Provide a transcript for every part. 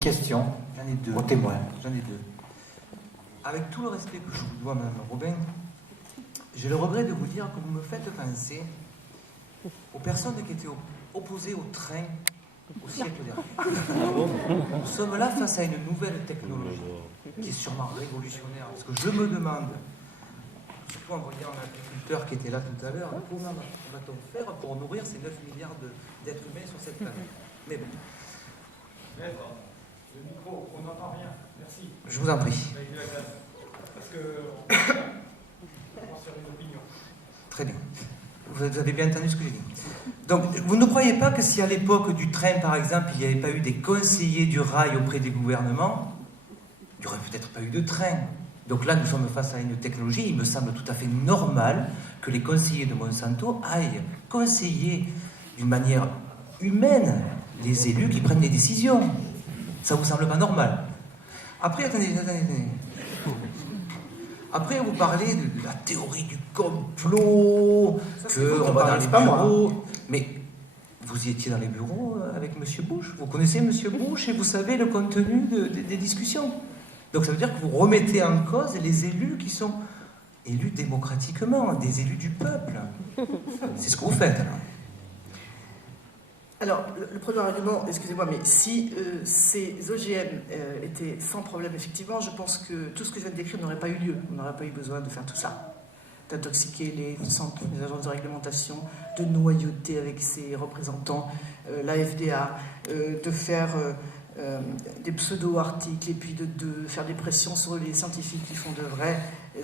Question J'en ai deux. au témoin. J'en ai deux. Avec tout le respect que je vous dois, Mme Robin, j'ai le regret de vous dire que vous me faites penser aux personnes qui étaient opposées au train au siècle dernier. Nous sommes là face à une nouvelle technologie qui est sûrement révolutionnaire. Parce que je me demande, surtout en voyant l'agriculteur qui était là tout à l'heure, comment va-t-on faire pour nourrir ces 9 milliards d'êtres humains sur cette planète? Mais bon. Le micro, on n'entend rien. Merci. Je vous en prie. Avec de la glace. Parce que on pense sur une opinion. Très bien. Vous avez bien entendu ce que j'ai dit. Donc, vous ne croyez pas que si à l'époque du train, par exemple, il n'y avait pas eu des conseillers du rail auprès des gouvernements, il n'y aurait peut-être pas eu de train. Donc là, nous sommes face à une technologie, il me semble tout à fait normal que les conseillers de Monsanto aillent conseiller d'une manière humaine les élus qui prennent des décisions. Ça vous semble pas normal? Après, attendez. Après, vous parlez de la théorie du complot, qu'on va dans les bureaux. Mais vous y étiez dans les bureaux avec M. Bush. Vous connaissez M. Bush et vous savez le contenu des discussions. Donc ça veut dire que vous remettez en cause les élus qui sont élus démocratiquement, des élus du peuple. C'est ce que vous faites, alors. Alors, le premier argument, excusez-moi, mais si ces OGM étaient sans problème, effectivement, je pense que tout ce que je viens de décrire n'aurait pas eu lieu. On n'aurait pas eu besoin de faire tout ça. D'intoxiquer les centres, les agences de réglementation, de noyauter avec ses représentants, la FDA, de faire des pseudo-articles et puis de faire des pressions sur les scientifiques qui font de vraies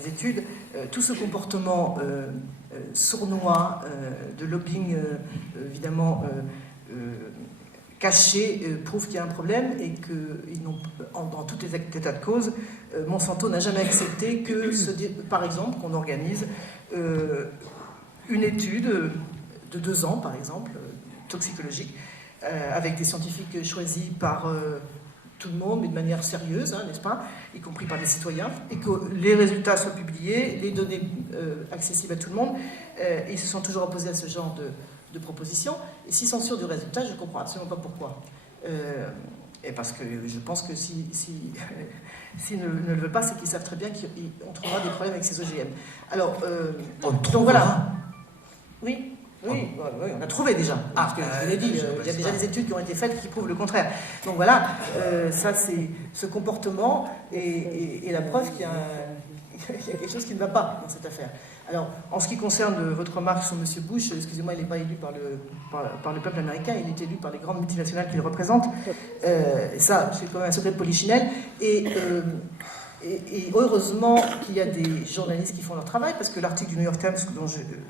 études. Tout ce comportement sournois de lobbying, évidemment, caché, prouve qu'il y a un problème et que dans toutes les états de cause, Monsanto n'a jamais accepté que, par exemple, qu'on organise une étude de 2 ans, par exemple, toxicologique, avec des scientifiques choisis par tout le monde, mais de manière sérieuse, n'est-ce pas, y compris par des citoyens, et que les résultats soient publiés, les données accessibles à tout le monde. Et ils se sont toujours opposés à ce genre de propositions. Et s'ils sont sûrs du résultat, je ne comprends absolument pas pourquoi. Et parce que je pense que s'ils ne le veulent pas, c'est qu'ils savent très bien qu'on trouvera des problèmes avec ces OGM. Alors, donc voilà. Oui, on a trouvé déjà. Parce que je vous l'ai dit, il y a déjà des études qui ont été faites qui prouvent le contraire. Donc voilà, ça c'est ce comportement et la preuve qu'il y a quelque chose qui ne va pas dans cette affaire. Alors, en ce qui concerne votre remarque sur M. Bush, excusez-moi, il n'est pas élu par le peuple américain, il est élu par les grandes multinationales qui le représentent. Ça, c'est quand même un secret de polichinelle. Et heureusement qu'il y a des journalistes qui font leur travail, parce que l'article du New York Times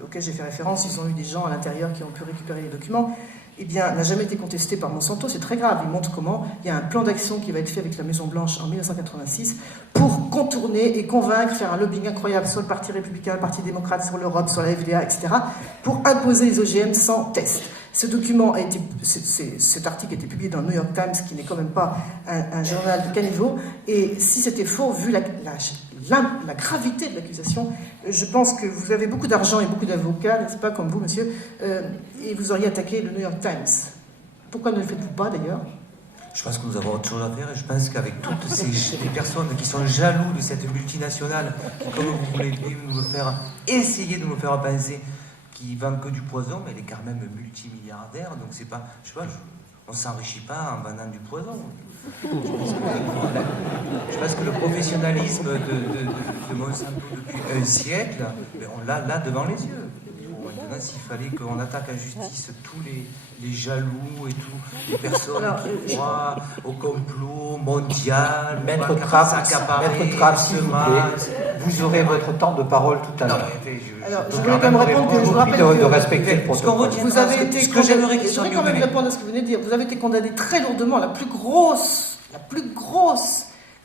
auquel j'ai fait référence, ils ont eu des gens à l'intérieur qui ont pu récupérer les documents, eh bien, n'a jamais été contesté par Monsanto. C'est très grave. Il montre comment il y a un plan d'action qui va être fait avec la Maison-Blanche en 1986 pour contourner et convaincre, faire un lobbying incroyable sur le Parti républicain, le Parti démocrate, sur l'Europe, sur la FDA, etc., pour imposer les OGM sans test. Ce document cet article a été publié dans le New York Times, qui n'est quand même pas un journal de caniveau. Et si c'était faux, vu la gravité de l'accusation, je pense que vous avez beaucoup d'argent et beaucoup d'avocats, n'est-ce pas, comme vous, monsieur, et vous auriez attaqué le New York Times. Pourquoi ne le faites-vous pas, d'ailleurs? Je pense que nous avons autre chose à faire et je pense qu'avec toutes ces personnes qui sont jaloux de cette multinationale, qui, comme vous voulez nous le faire, essayer de nous faire penser qui vend que du poison, mais elle est quand même multimilliardaire, donc c'est pas, je sais pas, on ne s'enrichit pas en vendant du poison. Je pense que le professionnalisme de Monsanto depuis un siècle, on l'a là devant les yeux. Maintenant, s'il fallait qu'on attaque en justice tous les jaloux et toutes les personnes qui croient au complot mondial, Maître Trapp, s'il vous plaît, vous aurez votre temps de parole tout à l'heure. Alors, je voudrais quand même répondre que je vous rappelle de respecter le protocole. Vous avez été je voudrais quand même répondre à ce que vous venez de dire. Vous avez été condamné très lourdement, la plus grosse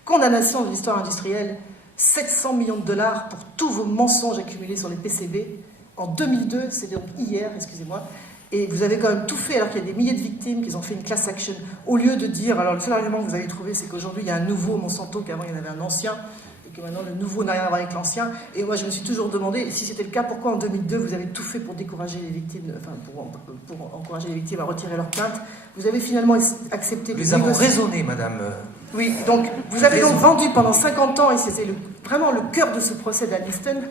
condamnation de l'histoire industrielle, 700 millions de dollars pour tous vos mensonges accumulés sur les PCB. En 2002, c'est donc hier, excusez-moi, et vous avez quand même tout fait alors qu'il y a des milliers de victimes qui ont fait une class action. Au lieu de dire, alors le seul argument que vous avez trouvé, c'est qu'aujourd'hui il y a un nouveau Monsanto, qu'avant il y en avait un ancien, et que maintenant le nouveau n'a rien à voir avec l'ancien. Et moi, je me suis toujours demandé, si c'était le cas, pourquoi en 2002 vous avez tout fait pour décourager les victimes, enfin pour encourager les victimes à retirer leur plainte. Vous avez finalement accepté de Nous avons négocier. raisonné, madame. Oui, donc vous avez donc vendu pendant 50 ans, et c'était vraiment le cœur de ce procès d'Aniston,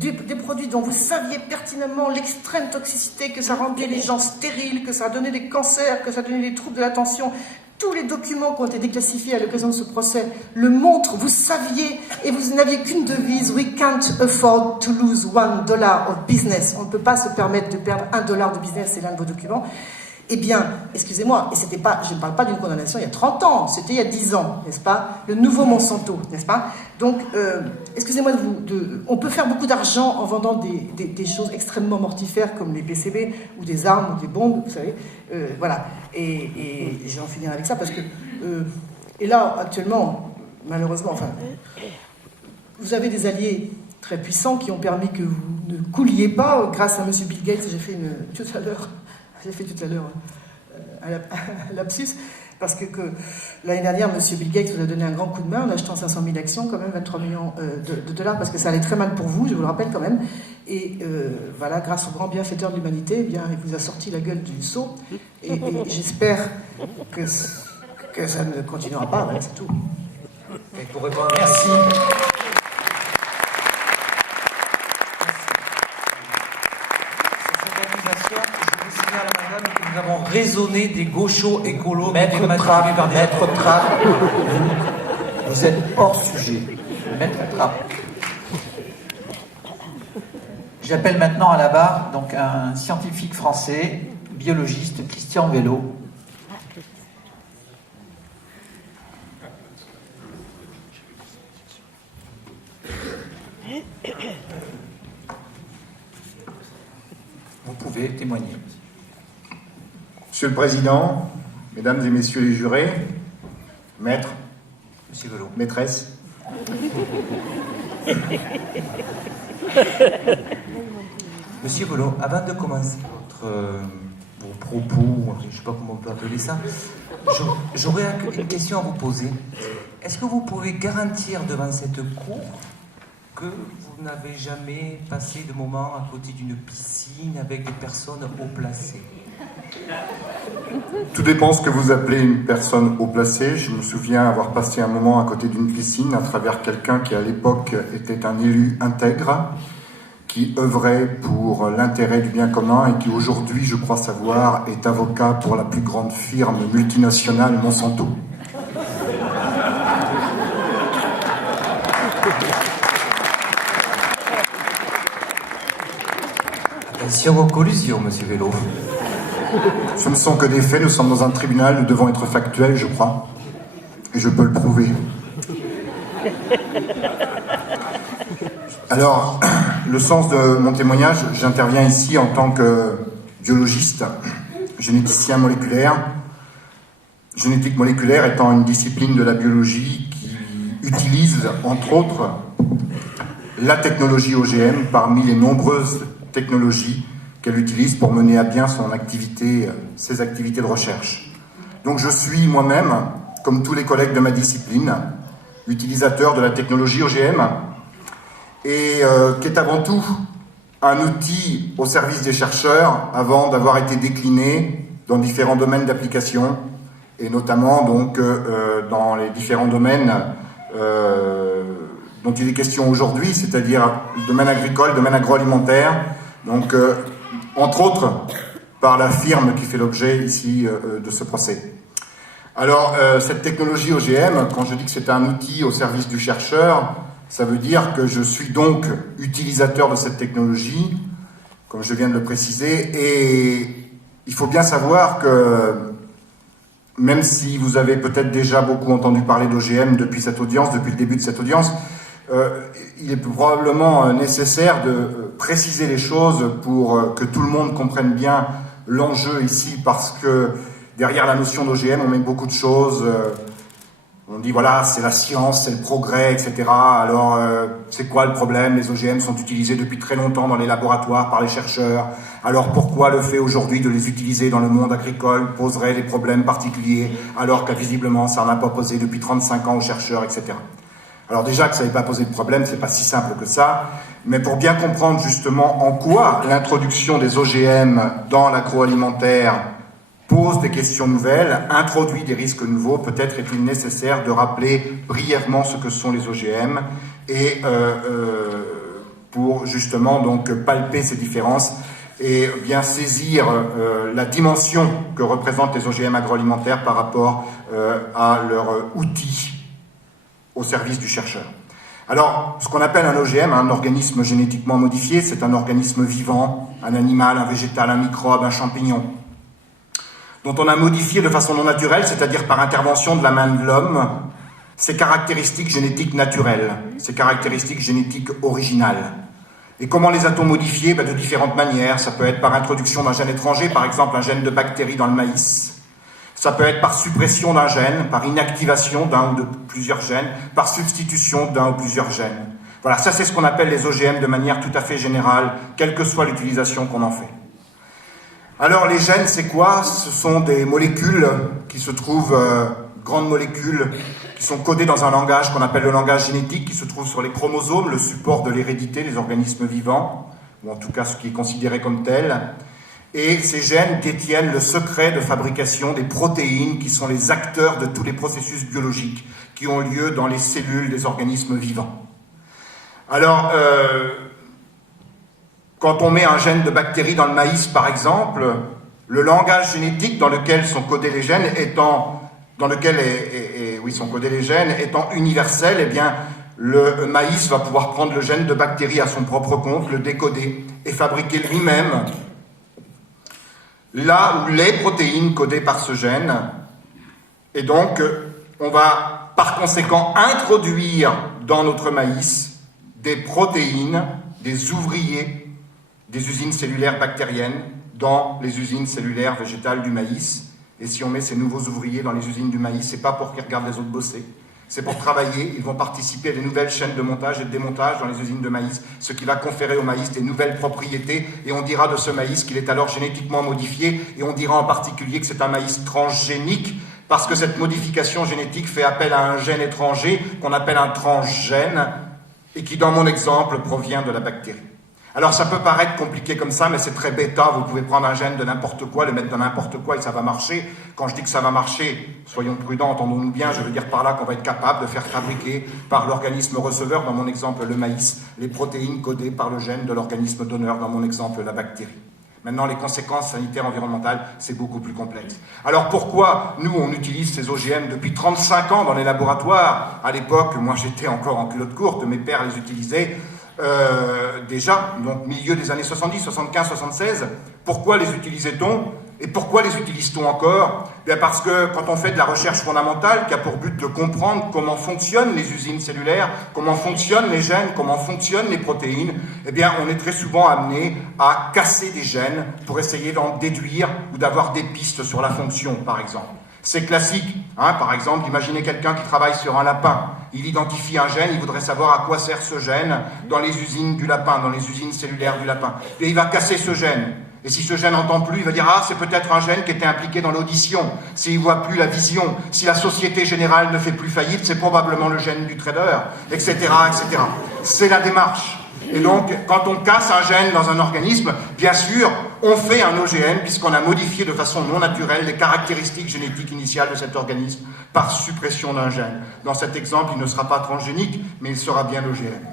des produits dont vous saviez pertinemment l'extrême toxicité, que ça rendait les gens stériles, que ça donnait des cancers, que ça donnait des troubles de l'attention. Tous les documents qui ont été déclassifiés à l'occasion de ce procès le montrent, vous saviez, et vous n'aviez qu'une devise: we can't afford to lose $1 of business. On ne peut pas se permettre de perdre $1 de business, c'est l'un de vos documents. Eh bien, excusez-moi, et c'était pas, je ne parle pas d'une condamnation il y a 30 ans, c'était il y a 10 ans, n'est-ce pas? Le nouveau Monsanto, n'est-ce pas? Donc, excusez-moi on peut faire beaucoup d'argent en vendant des choses extrêmement mortifères comme les PCB ou des armes ou des bombes, vous savez. Voilà. Et je vais en finir avec ça parce que, et là, actuellement, malheureusement, enfin, vous avez des alliés très puissants qui ont permis que vous ne couliez pas grâce à M. Bill Gates. J'ai fait tout à l'heure un lapsus, parce que l'année dernière, M. Bill Gates vous a donné un grand coup de main en achetant 500 000 actions, quand même 23 millions de dollars, parce que ça allait très mal pour vous, je vous le rappelle quand même. Et voilà, grâce au grand bienfaiteur de l'humanité, eh bien, il vous a sorti la gueule du seau. Et j'espère que ça ne continuera pas, voilà, c'est tout. Et pour répondre, Merci. nous avons raisonné des gauchos écolos. Maître Trapp, vous êtes hors sujet. Maître Trapp. J'appelle maintenant à la barre donc un scientifique français, biologiste, Christian Vélo. Vous pouvez témoigner. Monsieur le Président, Mesdames et Messieurs les jurés, maître, Monsieur Vélo. maîtresse, Monsieur Vélo, avant de commencer vos propos, je ne sais pas comment on peut appeler ça, j'aurais une question à vous poser. Est-ce que vous pouvez garantir devant cette cour que vous n'avez jamais passé de moment à côté d'une piscine avec des personnes haut placées? tout dépend ce que vous appelez une personne haut placée. Je me souviens avoir passé un moment à côté d'une piscine à travers quelqu'un qui à l'époque était un élu intègre, qui œuvrait pour l'intérêt du bien commun et qui aujourd'hui, je crois savoir, est avocat pour la plus grande firme multinationale Monsanto. Attention aux collusions, Monsieur Vélo. Ce ne sont que des faits, nous sommes dans un tribunal, nous devons être factuels, je crois. Et je peux le prouver. Alors, le sens de mon témoignage, j'interviens ici en tant que biologiste, généticien moléculaire. Génétique moléculaire étant une discipline de la biologie qui utilise, entre autres, la technologie OGM parmi les nombreuses technologies qu'elle utilise pour mener à bien ses activités de recherche. Donc je suis moi-même, comme tous les collègues de ma discipline, utilisateur de la technologie OGM, et qui est avant tout un outil au service des chercheurs avant d'avoir été décliné dans différents domaines d'application, et notamment donc dans les différents domaines dont il est question aujourd'hui, c'est-à-dire le domaine agricole, le domaine agroalimentaire, donc entre autres par la firme qui fait l'objet ici de ce procès. Alors cette technologie OGM, quand je dis que c'est un outil au service du chercheur, ça veut dire que je suis donc utilisateur de cette technologie, comme je viens de le préciser, et il faut bien savoir que même si vous avez peut-être déjà beaucoup entendu parler d'OGM depuis cette audience, depuis le début de cette audience, il est probablement nécessaire de préciser les choses pour que tout le monde comprenne bien l'enjeu ici, parce que derrière la notion d'OGM, on met beaucoup de choses. On dit voilà, c'est la science, c'est le progrès, etc. Alors, c'est quoi le problème? Les OGM sont utilisés depuis très longtemps dans les laboratoires par les chercheurs. Alors pourquoi le fait aujourd'hui de les utiliser dans le monde agricole poserait des problèmes particuliers, alors que visiblement ça n'a pas posé depuis 35 ans aux chercheurs, etc. Alors déjà que ça n'avait pas posé de problème, c'est pas si simple que ça, mais pour bien comprendre justement en quoi l'introduction des OGM dans l'agroalimentaire pose des questions nouvelles, introduit des risques nouveaux, peut-être est-il nécessaire de rappeler brièvement ce que sont les OGM et pour justement donc palper ces différences et bien saisir la dimension que représentent les OGM agroalimentaires par rapport à leur outil au service du chercheur. Alors, ce qu'on appelle un OGM, un organisme génétiquement modifié, c'est un organisme vivant, un animal, un végétal, un microbe, un champignon, dont on a modifié de façon non naturelle, c'est-à-dire par intervention de la main de l'homme, ses caractéristiques génétiques naturelles, ses caractéristiques génétiques originales. Et comment les a-t-on modifiés? De différentes manières. Ça peut être par introduction d'un gène étranger, par exemple un gène de bactérie dans le maïs. Ça peut être par suppression d'un gène, par inactivation d'un ou de plusieurs gènes, par substitution d'un ou plusieurs gènes. Voilà, ça c'est ce qu'on appelle les OGM de manière tout à fait générale, quelle que soit l'utilisation qu'on en fait. Alors les gènes, c'est quoi? Ce sont des molécules qui se trouvent, grandes molécules, qui sont codées dans un langage qu'on appelle le langage génétique, qui se trouve sur les chromosomes, le support de l'hérédité des organismes vivants, ou en tout cas ce qui est considéré comme tel. Et ces gènes détiennent le secret de fabrication des protéines qui sont les acteurs de tous les processus biologiques qui ont lieu dans les cellules des organismes vivants. Alors, quand on met un gène de bactérie dans le maïs, par exemple, le langage génétique dans lequel sont codés les gènes étant universel, eh bien, le maïs va pouvoir prendre le gène de bactérie à son propre compte, le décoder et fabriquer lui-même là où les protéines codées par ce gène. Et donc, on va par conséquent introduire dans notre maïs des protéines, des ouvriers des usines cellulaires bactériennes dans les usines cellulaires végétales du maïs. Et si on met ces nouveaux ouvriers dans les usines du maïs, c'est pas pour qu'ils regardent les autres bosser, c'est pour travailler. Ils vont participer à des nouvelles chaînes de montage et de démontage dans les usines de maïs, ce qui va conférer au maïs des nouvelles propriétés, et on dira de ce maïs qu'il est alors génétiquement modifié, et on dira en particulier que c'est un maïs transgénique, parce que cette modification génétique fait appel à un gène étranger qu'on appelle un transgène, et qui, dans mon exemple, provient de la bactérie. Alors ça peut paraître compliqué comme ça, mais c'est très bêta. Vous pouvez prendre un gène de n'importe quoi, le mettre dans n'importe quoi et ça va marcher. Quand je dis que ça va marcher, soyons prudents, entendons-nous bien, je veux dire par là qu'on va être capable de faire fabriquer par l'organisme receveur, dans mon exemple le maïs, les protéines codées par le gène de l'organisme donneur, dans mon exemple la bactérie. Maintenant, les conséquences sanitaires environnementales, c'est beaucoup plus complexe. Alors pourquoi nous, on utilise ces OGM depuis 35 ans dans les laboratoires? À l'époque, moi j'étais encore en culotte courte, mes pères les utilisaient. Déjà, donc milieu des années 70, 75, 76, pourquoi les utilisait-on et pourquoi les utilise-t-on encore? Bien parce que quand on fait de la recherche fondamentale qui a pour but de comprendre comment fonctionnent les usines cellulaires, comment fonctionnent les gènes, comment fonctionnent les protéines, eh bien on est très souvent amené à casser des gènes pour essayer d'en déduire ou d'avoir des pistes sur la fonction, par exemple. C'est classique, hein, par exemple, imaginez quelqu'un qui travaille sur un lapin. Il identifie un gène, il voudrait savoir à quoi sert ce gène dans les usines du lapin, dans les usines cellulaires du lapin. Et il va casser ce gène. Et si ce gène n'entend plus, il va dire « Ah, c'est peut-être un gène qui était impliqué dans l'audition. S'il ne voit plus la vision, si la Société Générale ne fait plus faillite, c'est probablement le gène du trader, etc. etc. » C'est la démarche. Et donc, quand on casse un gène dans un organisme, bien sûr, on fait un OGM puisqu'on a modifié de façon non naturelle les caractéristiques génétiques initiales de cet organisme par suppression d'un gène. Dans cet exemple, il ne sera pas transgénique, mais il sera bien l'OGM.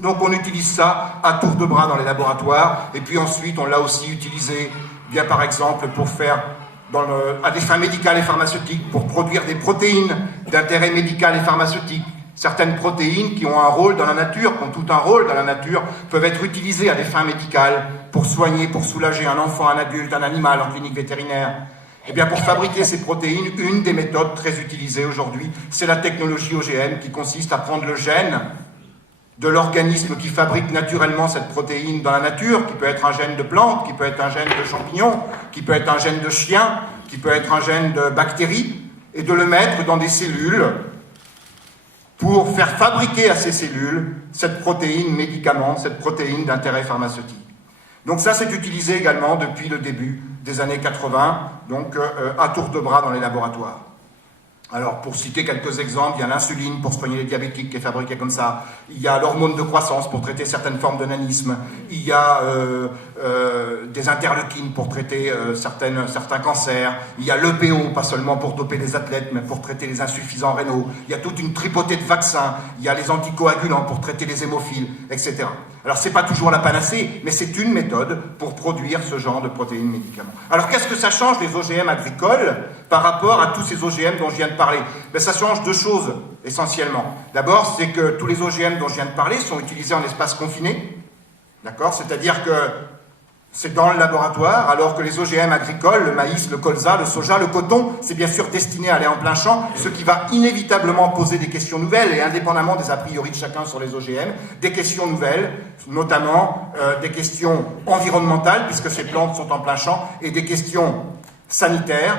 Donc on utilise ça à tour de bras dans les laboratoires, et puis ensuite on l'a aussi utilisé, bien par exemple, pour faire à des fins médicales et pharmaceutiques, pour produire des protéines d'intérêt médical et pharmaceutique. Certaines protéines qui ont un rôle dans la nature, qui ont tout un rôle dans la nature, peuvent être utilisées à des fins médicales pour soigner, pour soulager un enfant, un adulte, un animal en clinique vétérinaire. Eh bien, pour fabriquer ces protéines, une des méthodes très utilisées aujourd'hui, c'est la technologie OGM qui consiste à prendre le gène de l'organisme qui fabrique naturellement cette protéine dans la nature, qui peut être un gène de plante, qui peut être un gène de champignon, qui peut être un gène de chien, qui peut être un gène de bactérie, et de le mettre dans des cellules pour faire fabriquer à ces cellules cette protéine médicament, cette protéine d'intérêt pharmaceutique. Donc ça, c'est utilisé également depuis le début des années 80, donc à tour de bras dans les laboratoires. Alors, pour citer quelques exemples, il y a l'insuline pour soigner les diabétiques qui est fabriquée comme ça. Il y a l'hormone de croissance pour traiter certaines formes de nanisme. Il y a des interleukines pour traiter certains cancers. Il y a l'EPO, pas seulement pour doper les athlètes, mais pour traiter les insuffisants rénaux. Il y a toute une tripotée de vaccins. Il y a les anticoagulants pour traiter les hémophiles, etc. Alors, c'est pas toujours la panacée, mais c'est une méthode pour produire ce genre de protéines médicaments. Alors, qu'est-ce que ça change les OGM agricoles par rapport à tous ces OGM dont je viens de parler? Ben, ça change deux choses, essentiellement. D'abord, c'est que tous les OGM dont je viens de parler sont utilisés en espace confiné. D'accord? C'est-à-dire que c'est dans le laboratoire, alors que les OGM agricoles, le maïs, le colza, le soja, le coton, c'est bien sûr destiné à aller en plein champ, ce qui va inévitablement poser des questions nouvelles, et indépendamment des a priori de chacun sur les OGM, des questions nouvelles, notamment des questions environnementales, puisque ces plantes sont en plein champ, et des questions sanitaires,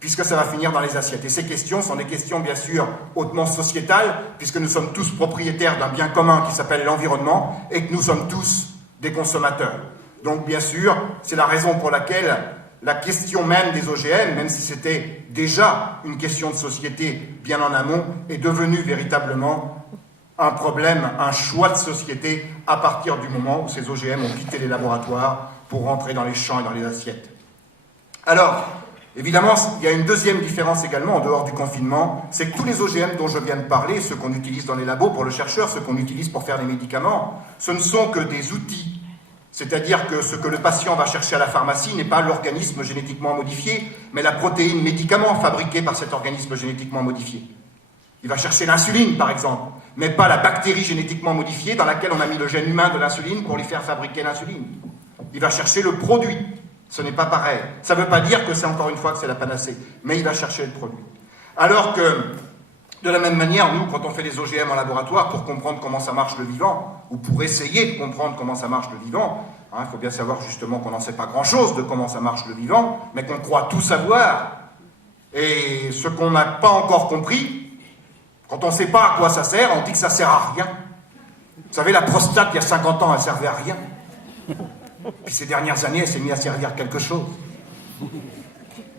puisque ça va finir dans les assiettes. Et ces questions sont des questions, bien sûr, hautement sociétales, puisque nous sommes tous propriétaires d'un bien commun qui s'appelle l'environnement, et que nous sommes tous des consommateurs. Donc, bien sûr, c'est la raison pour laquelle la question même des OGM, même si c'était déjà une question de société bien en amont, est devenue véritablement un problème, un choix de société à partir du moment où ces OGM ont quitté les laboratoires pour rentrer dans les champs et dans les assiettes. Alors, évidemment, il y a une deuxième différence également en dehors du confinement, c'est que tous les OGM dont je viens de parler, ceux qu'on utilise dans les labos pour le chercheur, ceux qu'on utilise pour faire des médicaments, ce ne sont que des outils. C'est-à-dire que ce que le patient va chercher à la pharmacie n'est pas l'organisme génétiquement modifié, mais la protéine médicament fabriquée par cet organisme génétiquement modifié. Il va chercher l'insuline, par exemple, mais pas la bactérie génétiquement modifiée dans laquelle on a mis le gène humain de l'insuline pour lui faire fabriquer l'insuline. Il va chercher le produit. Ce n'est pas pareil. Ça ne veut pas dire que c'est encore une fois que c'est la panacée, mais il va chercher le produit. Alors que, de la même manière, nous, quand on fait des OGM en laboratoire, pour comprendre comment ça marche le vivant, ou pour essayer de comprendre comment ça marche le vivant, il faut bien savoir justement qu'on n'en sait pas grand-chose de comment ça marche le vivant, mais qu'on croit tout savoir. Et ce qu'on n'a pas encore compris, quand on ne sait pas à quoi ça sert, on dit que ça ne sert à rien. Vous savez, la prostate, il y a 50 ans, elle ne servait à rien. Puis ces dernières années, elle s'est mise à servir à quelque chose.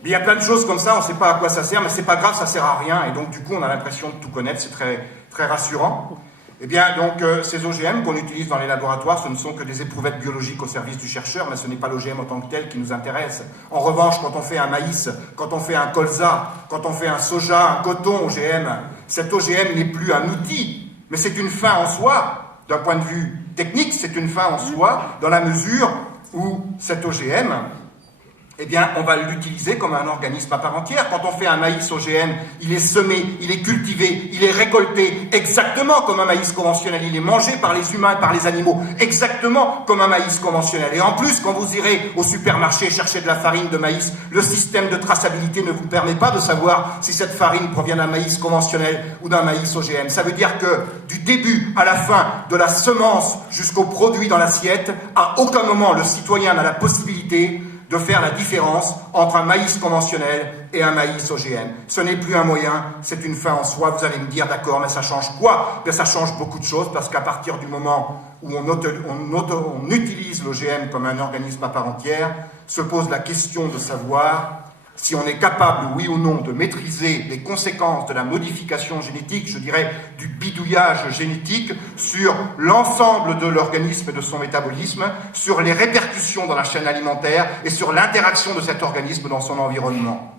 Il y a plein de choses comme ça, on ne sait pas à quoi ça sert, mais c'est pas grave, ça sert à rien, et donc du coup on a l'impression de tout connaître, c'est très, très rassurant. Eh bien donc ces OGM qu'on utilise dans les laboratoires, ce ne sont que des éprouvettes biologiques au service du chercheur, mais ce n'est pas l'OGM en tant que tel qui nous intéresse. En revanche, quand on fait un maïs, quand on fait un colza, quand on fait un soja, un coton OGM, cet OGM n'est plus un outil, mais c'est une fin en soi. D'un point de vue technique, c'est une fin en soi, dans la mesure où cet OGM, eh bien, on va l'utiliser comme un organisme à part entière. Quand on fait un maïs OGM, il est semé, il est cultivé, il est récolté exactement comme un maïs conventionnel. Il est mangé par les humains et par les animaux exactement comme un maïs conventionnel. Et en plus, quand vous irez au supermarché chercher de la farine de maïs, le système de traçabilité ne vous permet pas de savoir si cette farine provient d'un maïs conventionnel ou d'un maïs OGM. Ça veut dire que du début à la fin, de la semence jusqu'au produit dans l'assiette, à aucun moment le citoyen n'a la possibilité de faire la différence entre un maïs conventionnel et un maïs OGM. Ce n'est plus un moyen, c'est une fin en soi. Vous allez me dire, d'accord, mais ça change quoi? Ça change beaucoup de choses, parce qu'à partir du moment où on utilise l'OGM comme un organisme à part entière, se pose la question de savoir si on est capable, oui ou non, de maîtriser les conséquences de la modification génétique, je dirais du bidouillage génétique, sur l'ensemble de l'organisme et de son métabolisme, sur les répercussions dans la chaîne alimentaire et sur l'interaction de cet organisme dans son environnement.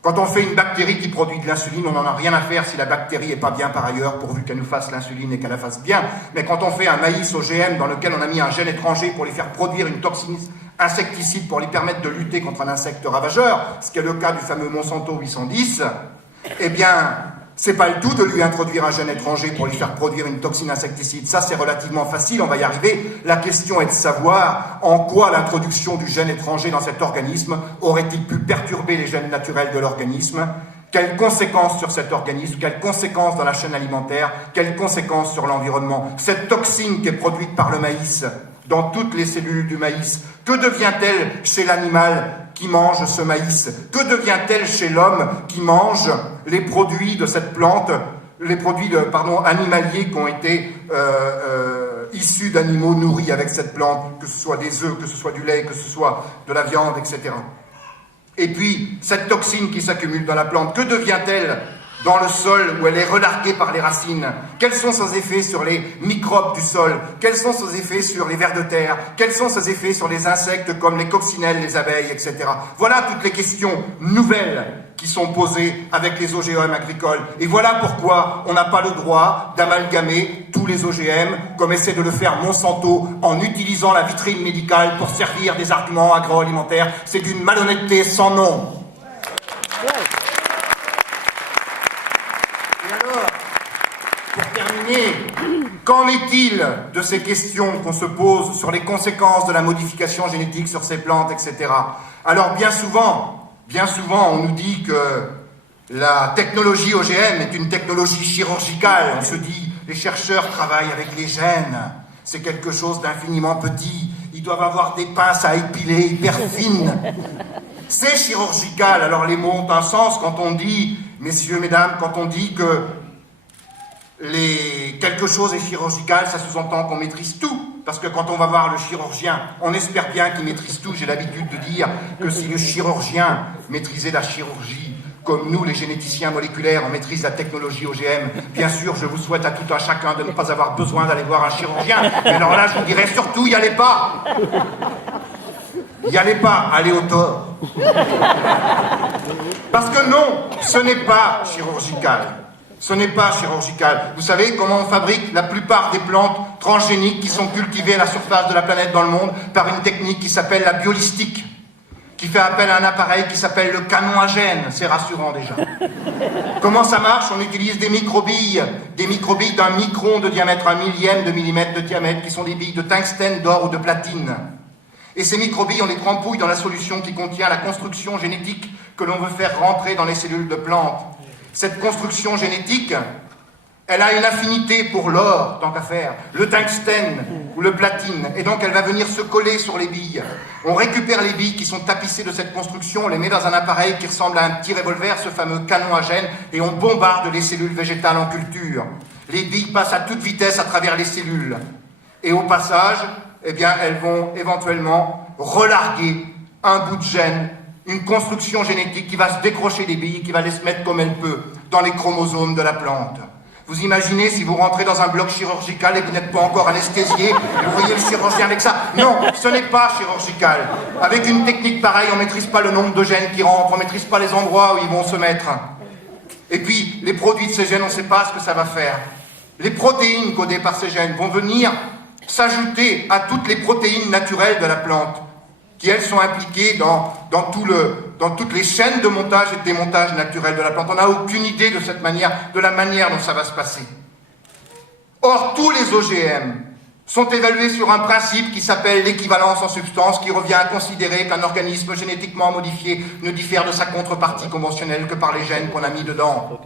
Quand on fait une bactérie qui produit de l'insuline, on n'en a rien à faire si la bactérie n'est pas bien par ailleurs, pourvu qu'elle nous fasse l'insuline et qu'elle la fasse bien. Mais quand on fait un maïs OGM dans lequel on a mis un gène étranger pour lui faire produire une toxine insecticide pour lui permettre de lutter contre un insecte ravageur, ce qui est le cas du fameux Monsanto 810, eh bien, c'est pas le tout de lui introduire un gène étranger pour lui faire produire une toxine insecticide. Ça, c'est relativement facile, on va y arriver. La question est de savoir en quoi l'introduction du gène étranger dans cet organisme aurait-il pu perturber les gènes naturels de l'organisme, quelles conséquences sur cet organisme, quelles conséquences dans la chaîne alimentaire, quelles conséquences sur l'environnement. Cette toxine qui est produite par le maïs, dans toutes les cellules du maïs, que devient-elle chez l'animal qui mange ce maïs? Que devient-elle chez l'homme qui mange les produits de cette plante, les produits animaliers qui ont été issus d'animaux nourris avec cette plante, que ce soit des œufs, que ce soit du lait, que ce soit de la viande, etc. Et puis, cette toxine qui s'accumule dans la plante, que devient-elle dans le sol où elle est relarguée par les racines? Quels sont ses effets sur les microbes du sol? Quels sont ses effets sur les vers de terre? Quels sont ses effets sur les insectes comme les coccinelles, les abeilles, etc. Voilà toutes les questions nouvelles qui sont posées avec les OGM agricoles. Et voilà pourquoi on n'a pas le droit d'amalgamer tous les OGM, comme essaie de le faire Monsanto, en utilisant la vitrine médicale pour servir des arguments agroalimentaires. C'est d'une malhonnêteté sans nom. Et alors, pour terminer, qu'en est-il de ces questions qu'on se pose sur les conséquences de la modification génétique sur ces plantes, etc. Alors bien souvent, on nous dit que la technologie OGM est une technologie chirurgicale. On se dit, les chercheurs travaillent avec les gènes. C'est quelque chose d'infiniment petit. Ils doivent avoir des pinces à épiler hyper fines. C'est chirurgical. Alors les mots ont un sens quand on dit, messieurs, mesdames, quand on dit que quelque chose est chirurgical, ça sous-entend qu'on maîtrise tout. Parce que quand on va voir le chirurgien, on espère bien qu'il maîtrise tout. J'ai l'habitude de dire que si le chirurgien maîtrisait la chirurgie, comme nous, les généticiens moléculaires, on maîtrise la technologie OGM, bien sûr, je vous souhaite à tout un chacun de ne pas avoir besoin d'aller voir un chirurgien. Mais alors là, je vous dirais surtout, y allez pas. Y allez pas, allez au tort. Parce que non, ce n'est pas chirurgical. Ce n'est pas chirurgical. Vous savez comment on fabrique la plupart des plantes transgéniques qui sont cultivées à la surface de la planète dans le monde par une technique qui s'appelle la biolistique, qui fait appel à un appareil qui s'appelle le canon à gènes. C'est rassurant déjà. Comment ça marche? On utilise des microbilles d'un micron de diamètre, 1/1000 de millimètre de diamètre, qui sont des billes de tungstène, d'or ou de platine. Et ces microbilles, on les trempouille dans la solution qui contient la construction génétique que l'on veut faire rentrer dans les cellules de plantes. Cette construction génétique, elle a une affinité pour l'or, tant qu'à faire, le tungstène ou le platine, et donc elle va venir se coller sur les billes. On récupère les billes qui sont tapissées de cette construction, on les met dans un appareil qui ressemble à un petit revolver, ce fameux canon à gènes, et on bombarde les cellules végétales en culture. Les billes passent à toute vitesse à travers les cellules. Et au passage, eh bien, elles vont éventuellement relarguer un bout de gène, une construction génétique qui va se décrocher des billes, qui va les se mettre comme elle peut dans les chromosomes de la plante. Vous imaginez si vous rentrez dans un bloc chirurgical et que vous n'êtes pas encore anesthésié, et vous voyez le chirurgien avec ça? Non, ce n'est pas chirurgical. Avec une technique pareille, on ne maîtrise pas le nombre de gènes qui rentrent, on ne maîtrise pas les endroits où ils vont se mettre. Et puis, les produits de ces gènes, on ne sait pas ce que ça va faire. Les protéines codées par ces gènes vont venir s'ajouter à toutes les protéines naturelles de la plante, qui elles sont impliquées dans toutes les chaînes de montage et de démontage naturel de la plante. On n'a aucune idée de la manière dont ça va se passer. Or, tous les OGM sont évalués sur un principe qui s'appelle l'équivalence en substance, qui revient à considérer qu'un organisme génétiquement modifié ne diffère de sa contrepartie conventionnelle que par les gènes qu'on a mis dedans.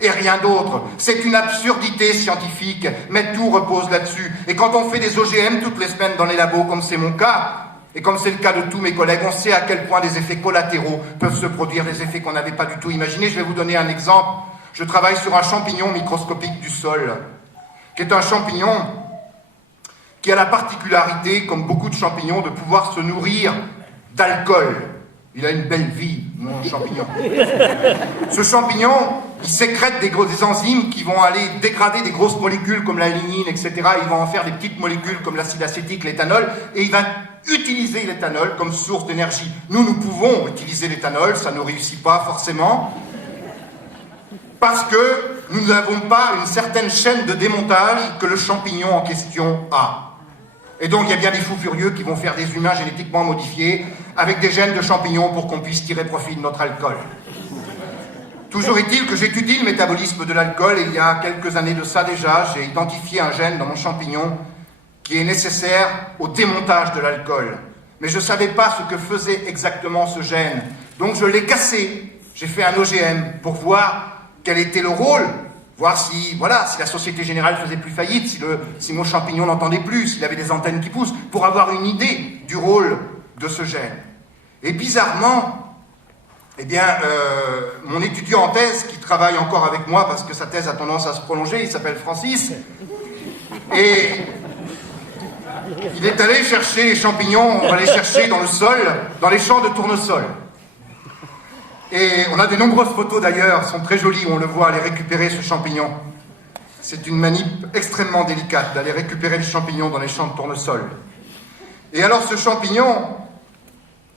Et rien d'autre. C'est une absurdité scientifique, mais tout repose là-dessus. Et quand on fait des OGM toutes les semaines dans les labos, comme c'est mon cas, et comme c'est le cas de tous mes collègues, on sait à quel point des effets collatéraux peuvent se produire, des effets qu'on n'avait pas du tout imaginés. Je vais vous donner un exemple. Je travaille sur un champignon microscopique du sol, qui est un champignon qui a la particularité, comme beaucoup de champignons, de pouvoir se nourrir d'alcool. Il a une belle vie, mon champignon. Ce champignon, il sécrète des enzymes qui vont aller dégrader des grosses molécules comme la lignine, etc. Ils vont en faire des petites molécules comme l'acide acétique, l'éthanol, et il va utiliser l'éthanol comme source d'énergie. Nous pouvons utiliser l'éthanol, ça ne réussit pas forcément, parce que nous n'avons pas une certaine chaîne de démontage que le champignon en question a. Et donc il y a bien des fous furieux qui vont faire des humains génétiquement modifiés avec des gènes de champignons pour qu'on puisse tirer profit de notre alcool. Toujours est-il que j'étudie le métabolisme de l'alcool, et il y a quelques années de ça déjà, j'ai identifié un gène dans mon champignon qui est nécessaire au démontage de l'alcool. Mais je ne savais pas ce que faisait exactement ce gène. Donc je l'ai cassé. J'ai fait un OGM pour voir quel était le rôle, voir si la Société Générale faisait plus faillite, si mon champignon n'entendait plus, s'il avait des antennes qui poussent, pour avoir une idée du rôle de ce gène. Et bizarrement, mon étudiant en thèse, qui travaille encore avec moi parce que sa thèse a tendance à se prolonger, il s'appelle Francis, et il est allé chercher les champignons, on va les chercher dans le sol, dans les champs de tournesol. Et on a de nombreuses photos d'ailleurs, sont très jolies, où on le voit aller récupérer ce champignon. C'est une manip extrêmement délicate d'aller récupérer le champignon dans les champs de tournesol. Et alors ce champignon,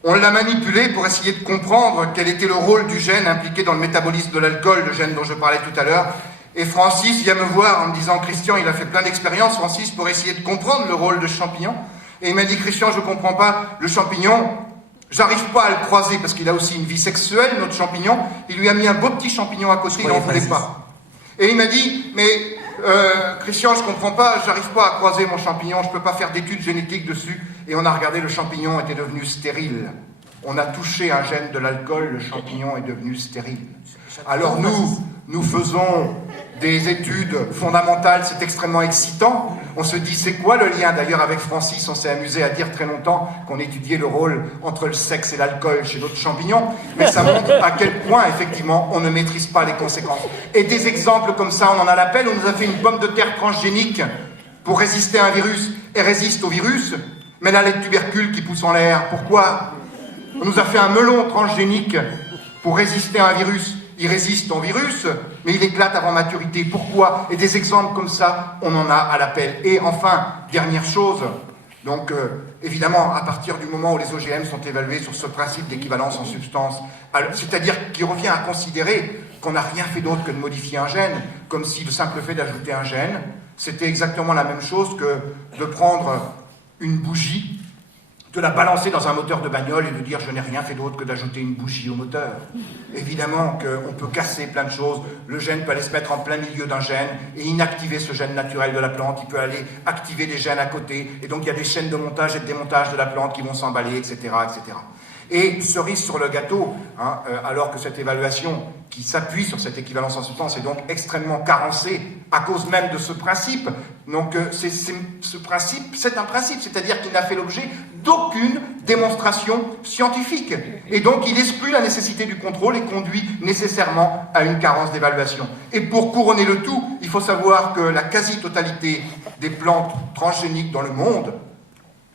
on l'a manipulé pour essayer de comprendre quel était le rôle du gène impliqué dans le métabolisme de l'alcool, le gène dont je parlais tout à l'heure. Et Francis vient me voir en me disant « Christian, il a fait plein d'expériences, Francis, pour essayer de comprendre le rôle de ce champignon. » Et il m'a dit « Christian, je ne comprends pas, le champignon, j'arrive pas à le croiser, parce qu'il a aussi une vie sexuelle, notre champignon. » Il lui a mis un beau petit champignon à côté, il n'en voulait pas. Et il m'a dit « Mais Christian, je ne comprends pas, j'arrive pas à croiser mon champignon, je ne peux pas faire d'études génétiques dessus. » Et on a regardé, le champignon était devenu stérile. On a touché un gène de l'alcool, le champignon est devenu stérile. Alors nous faisons des études fondamentales, c'est extrêmement excitant. On se dit, c'est quoi le lien? D'ailleurs, avec Francis, on s'est amusé à dire très longtemps qu'on étudiait le rôle entre le sexe et l'alcool chez notre champignon. Mais ça montre à quel point, effectivement, on ne maîtrise pas les conséquences. Et des exemples comme ça, on en a l'appel. On nous a fait une pomme de terre transgénique pour résister à un virus et résiste au virus. Mais là, les tubercules qui poussent en l'air, pourquoi? On nous a fait un melon transgénique pour résister à un virus. Il résiste au virus, mais il éclate avant maturité. Pourquoi? Et des exemples comme ça, on en a à l'appel. Et enfin, dernière chose, donc évidemment, à partir du moment où les OGM sont évalués sur ce principe d'équivalence en substance, c'est-à-dire qu'il revient à considérer qu'on n'a rien fait d'autre que de modifier un gène, comme si le simple fait d'ajouter un gène, c'était exactement la même chose que de prendre une bougie, de la balancer dans un moteur de bagnole et de dire « je n'ai rien fait d'autre que d'ajouter une bougie au moteur ». Évidemment qu'on peut casser plein de choses, le gène peut aller se mettre en plein milieu d'un gène et inactiver ce gène naturel de la plante, il peut aller activer des gènes à côté, et donc il y a des chaînes de montage et de démontage de la plante qui vont s'emballer, etc., etc. Et cerise sur le gâteau, hein, alors que cette évaluation qui s'appuie sur cette équivalence en substance est donc extrêmement carencée à cause même de ce principe. Donc ce principe, c'est un principe, c'est-à-dire qu'il n'a fait l'objet d'aucune démonstration scientifique. Et donc il exclut la nécessité du contrôle et conduit nécessairement à une carence d'évaluation. Et pour couronner le tout, il faut savoir que la quasi-totalité des plantes transgéniques dans le monde,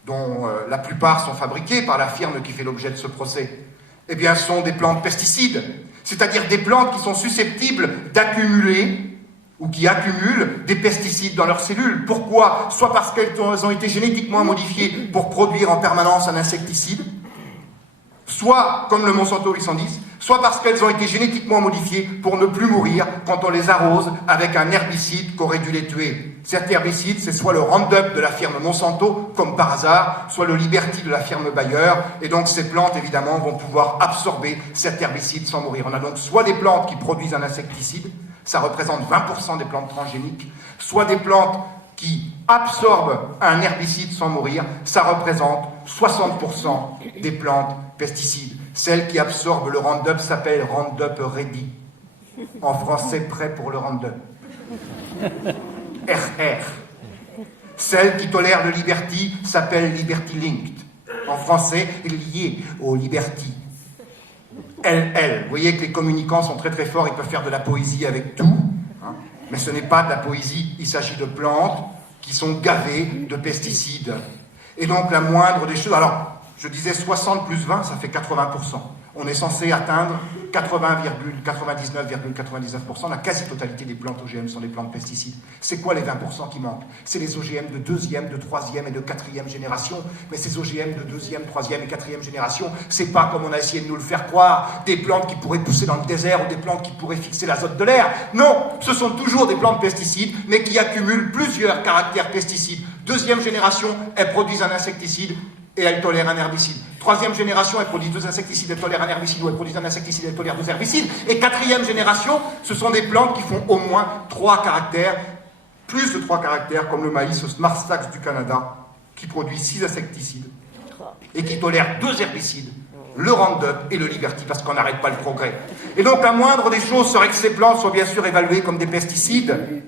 dont la plupart sont fabriquées par la firme qui fait l'objet de ce procès, eh bien, sont des plantes pesticides, c'est-à-dire des plantes qui sont susceptibles d'accumuler ou qui accumulent des pesticides dans leurs cellules. Pourquoi? Soit parce qu'elles ont été génétiquement modifiées pour produire en permanence un insecticide, soit, comme le Monsanto 810, soit parce qu'elles ont été génétiquement modifiées pour ne plus mourir quand on les arrose avec un herbicide qu'aurait dû les tuer. Cet herbicide, c'est soit le Roundup de la firme Monsanto, comme par hasard, soit le Liberty de la firme Bayer, et donc ces plantes, évidemment, vont pouvoir absorber cet herbicide sans mourir. On a donc soit des plantes qui produisent un insecticide, ça représente 20% des plantes transgéniques, soit des plantes qui absorbent un herbicide sans mourir, ça représente 60% des plantes pesticides. Celle qui absorbe le Roundup s'appelle Roundup Ready. En français, prêt pour le Roundup. RR. Celle qui tolère le Liberty s'appelle Liberty Linked. En français, lié au Liberty. LL. Vous voyez que les communicants sont très très forts, ils peuvent faire de la poésie avec tout. Hein, mais ce n'est pas de la poésie, il s'agit de plantes qui sont gavées de pesticides. Et donc la moindre des choses... Alors, je disais 60 plus 20, ça fait 80%. On est censé atteindre 99,99%. La quasi-totalité des plantes OGM sont des plantes pesticides. C'est quoi les 20% qui manquent? C'est les OGM de deuxième, de troisième et de quatrième génération. Mais ces OGM de deuxième, troisième et quatrième génération, c'est pas comme on a essayé de nous le faire croire, des plantes qui pourraient pousser dans le désert ou des plantes qui pourraient fixer l'azote de l'air. Non, ce sont toujours des plantes pesticides, mais qui accumulent plusieurs caractères pesticides. Deuxième génération, elles produisent un insecticide et elles tolèrent un herbicide. Troisième génération, elles produisent deux insecticides, elles tolèrent un herbicide, ou elles produisent un insecticide, elles tolèrent deux herbicides. Et quatrième génération, ce sont des plantes qui font au moins 3 caractères, plus de 3 caractères, comme le maïs Marstax du Canada, qui produit 6 insecticides et qui tolère 2 herbicides, le Roundup et le Liberty, parce qu'on n'arrête pas le progrès. Et donc la moindre des choses serait que ces plantes soient bien sûr évaluées comme des pesticides,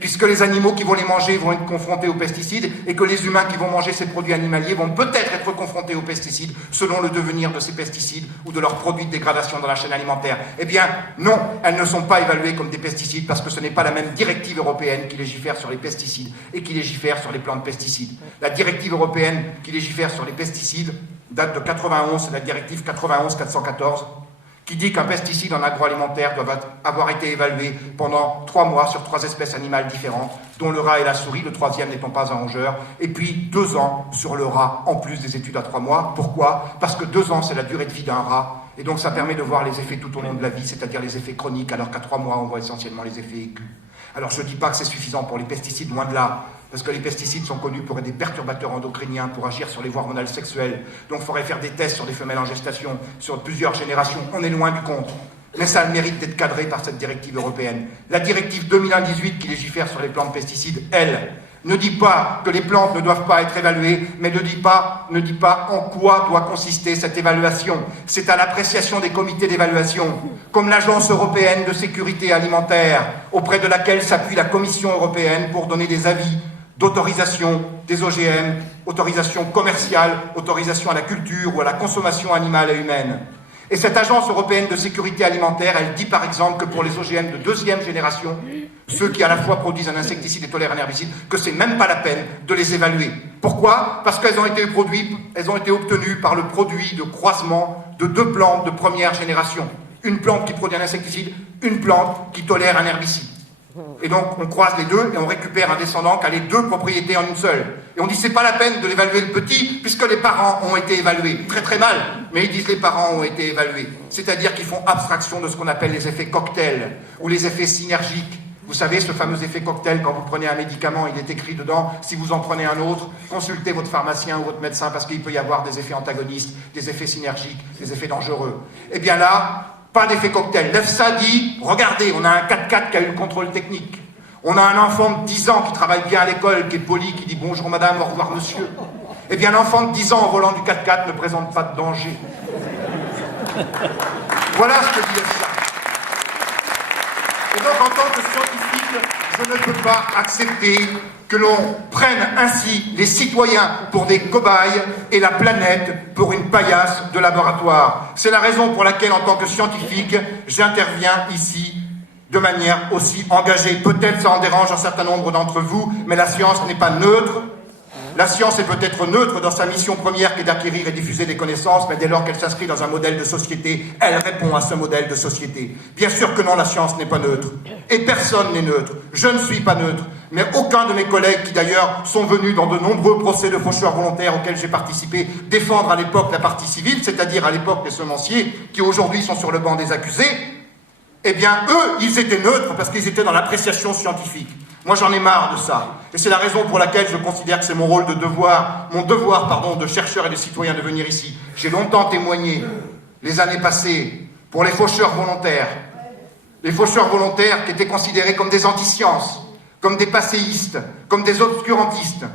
puisque les animaux qui vont les manger vont être confrontés aux pesticides et que les humains qui vont manger ces produits animaliers vont peut-être être confrontés aux pesticides selon le devenir de ces pesticides ou de leurs produits de dégradation dans la chaîne alimentaire. Eh bien, non, elles ne sont pas évaluées comme des pesticides parce que ce n'est pas la même directive européenne qui légifère sur les pesticides et qui légifère sur les plantes pesticides. La directive européenne qui légifère sur les pesticides date de 91, c'est la directive 91-414, qui dit qu'un pesticide en agroalimentaire doit avoir été évalué pendant 3 mois sur 3 espèces animales différentes, dont le rat et la souris, le 3e n'étant pas un rongeur, et puis 2 ans sur le rat, en plus des études à 3 mois. Pourquoi? Parce que 2 ans, c'est la durée de vie d'un rat, et donc ça permet de voir les effets tout au long de la vie, c'est-à-dire les effets chroniques, alors qu'à 3 mois, on voit essentiellement les effets aigus. Alors je ne dis pas que c'est suffisant pour les pesticides, loin de là, parce que les pesticides sont connus pour être des perturbateurs endocriniens, pour agir sur les voies hormonales sexuelles. Donc il faudrait faire des tests sur des femelles en gestation, sur plusieurs générations. On est loin du compte. Mais ça a le mérite d'être cadré par cette directive européenne. La directive 2001-18 qui légifère sur les plantes pesticides, elle, ne dit pas que les plantes ne doivent pas être évaluées, mais ne dit pas en quoi doit consister cette évaluation. C'est à l'appréciation des comités d'évaluation, comme l'Agence européenne de sécurité alimentaire, auprès de laquelle s'appuie la Commission européenne pour donner des avis d'autorisation des OGM, autorisation commerciale, autorisation à la culture ou à la consommation animale et humaine. Et cette agence européenne de sécurité alimentaire, elle dit par exemple que pour les OGM de 2e génération, ceux qui à la fois produisent un insecticide et tolèrent un herbicide, que c'est même pas la peine de les évaluer. Pourquoi? Parce qu'elles ont été obtenues par le produit de croisement de 2 plantes de 1re génération. Une plante qui produit un insecticide, une plante qui tolère un herbicide. Et donc on croise les deux et on récupère un descendant qui a les 2 propriétés en une seule. Et on dit c'est pas la peine de l'évaluer le petit puisque les parents ont été évalués. Très très mal, mais ils disent les parents ont été évalués. C'est-à-dire qu'ils font abstraction de ce qu'on appelle les effets cocktails ou les effets synergiques. Vous savez, ce fameux effet cocktail, quand vous prenez un médicament, il est écrit dedans, si vous en prenez un autre, consultez votre pharmacien ou votre médecin parce qu'il peut y avoir des effets antagonistes, des effets synergiques, des effets dangereux. Eh bien là, pas d'effet cocktail. L'EFSA dit, regardez, on a un 4x4 qui a eu le contrôle technique. On a un enfant de 10 ans qui travaille bien à l'école, qui est poli, qui dit bonjour madame, au revoir monsieur. Eh bien l'enfant de 10 ans en volant du 4x4 ne présente pas de danger. Voilà ce que dit l'EFSA. Et donc en tant que scientifique, je ne peux pas accepter que l'on prenne ainsi les citoyens pour des cobayes et la planète pour une paillasse de laboratoire. C'est la raison pour laquelle, en tant que scientifique, j'interviens ici de manière aussi engagée. Peut-être ça en dérange un certain nombre d'entre vous, mais la science n'est pas neutre. La science est peut-être neutre dans sa mission première qui est d'acquérir et diffuser des connaissances, mais dès lors qu'elle s'inscrit dans un modèle de société, elle répond à ce modèle de société. Bien sûr que non, la science n'est pas neutre. Et personne n'est neutre. Je ne suis pas neutre. Mais aucun de mes collègues, qui d'ailleurs sont venus dans de nombreux procès de faucheurs volontaires auxquels j'ai participé, défendre à l'époque la partie civile, c'est-à-dire à l'époque les semenciers, qui aujourd'hui sont sur le banc des accusés, eh bien eux, ils étaient neutres parce qu'ils étaient dans l'appréciation scientifique. Moi, j'en ai marre de ça. Et c'est la raison pour laquelle je considère que c'est mon rôle de devoir, de chercheur et de citoyen de venir ici. J'ai longtemps témoigné, les années passées, pour les faucheurs volontaires. Les faucheurs volontaires qui étaient considérés comme des anti-sciences, comme des passéistes, comme des obscurantistes.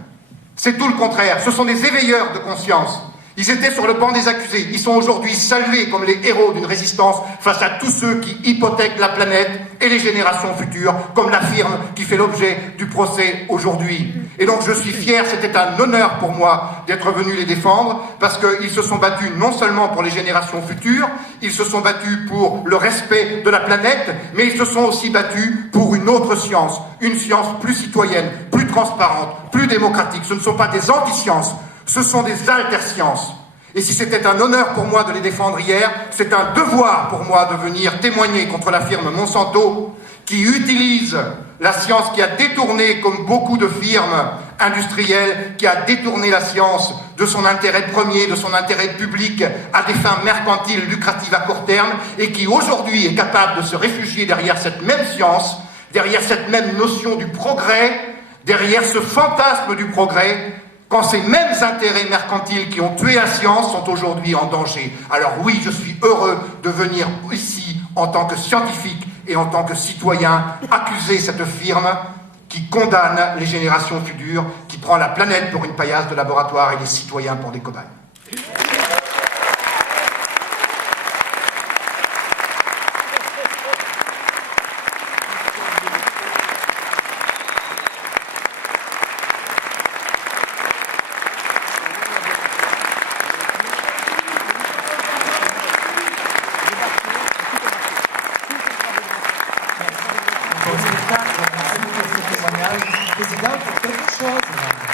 C'est tout le contraire. Ce sont des éveilleurs de conscience. Ils étaient sur le banc des accusés. Ils sont aujourd'hui salués comme les héros d'une résistance face à tous ceux qui hypothèquent la planète et les générations futures, comme la firme qui fait l'objet du procès aujourd'hui. Et donc je suis fier, c'était un honneur pour moi d'être venu les défendre, parce qu'ils se sont battus non seulement pour les générations futures, ils se sont battus pour le respect de la planète, mais ils se sont aussi battus pour une autre science, une science plus citoyenne, plus transparente, plus démocratique. Ce ne sont pas des anti-sciences, ce sont des altersciences. Et si c'était un honneur pour moi de les défendre hier, c'est un devoir pour moi de venir témoigner contre la firme Monsanto qui utilise la science, qui a détourné, comme beaucoup de firmes industrielles, qui a détourné la science de son intérêt premier, de son intérêt public, à des fins mercantiles lucratives à court terme, et qui aujourd'hui est capable de se réfugier derrière cette même science, derrière cette même notion du progrès, derrière ce fantasme du progrès, quand ces mêmes intérêts mercantiles qui ont tué la science sont aujourd'hui en danger. Alors oui, je suis heureux de venir ici en tant que scientifique et en tant que citoyen accuser cette firme qui condamne les générations futures, qui prend la planète pour une paillasse de laboratoire et les citoyens pour des cobayes. Président, pour quelque chose.